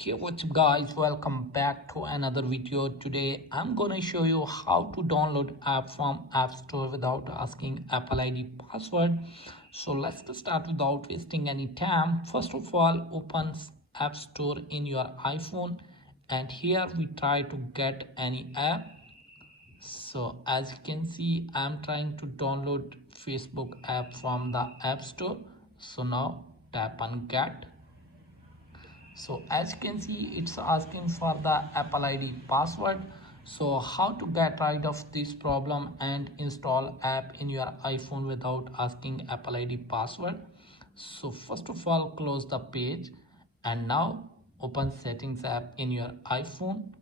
Hey, what's up guys, welcome back to another video. Today I'm gonna show you how to download app from App Store without asking Apple ID password. So let's get start without wasting any time. First of all, open App Store in your iPhone, and here we try to get any app. So as you can see, I'm trying to download Facebook app from the App Store. So now tap on get. So as you can see, it's asking for the Apple ID password. So how to get rid of this problem and install app in your iPhone without asking Apple ID password? So first of all, close the page and now open settings app in your iPhone.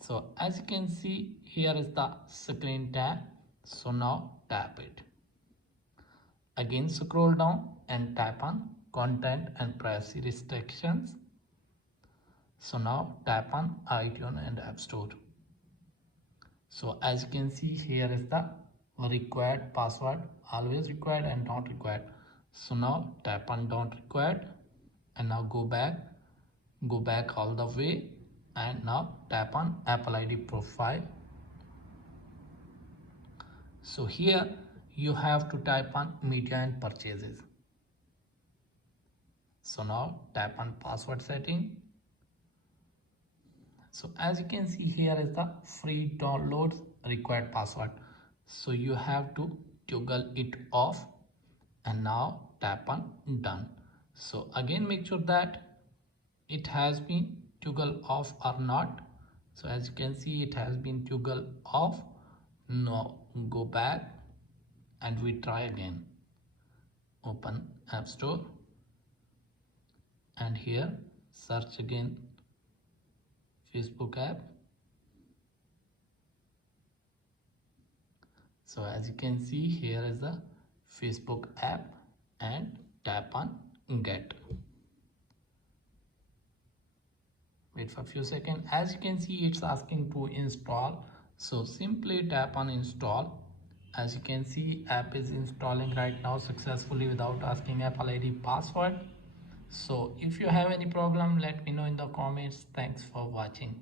So as you can see, here is the screen tab. So now tap it. Again scroll down and tap on content and privacy restrictions. So now tap on iTunes and App Store. So as you can see, here is the required password, always required and not required. So now tap on don't required and now go back all the way, and now tap on Apple ID profile. So here you have to type on media and purchases. So now tap on password setting. So as you can see, here is the free downloads required password. So you have to toggle it off and now tap on done. So again make sure that it has been toggle off or not. So as you can see, it has been toggle off. Now go back and we try again. Open App Store and here search again Facebook app. So as you can see, here is the Facebook app and tap on get. Wait for a few seconds. As you can see, it's asking to install. So simply tap on install. As you can see, app is installing right now successfully without asking Apple ID password. So if you have any problem, let me know in the comments. Thanks for watching.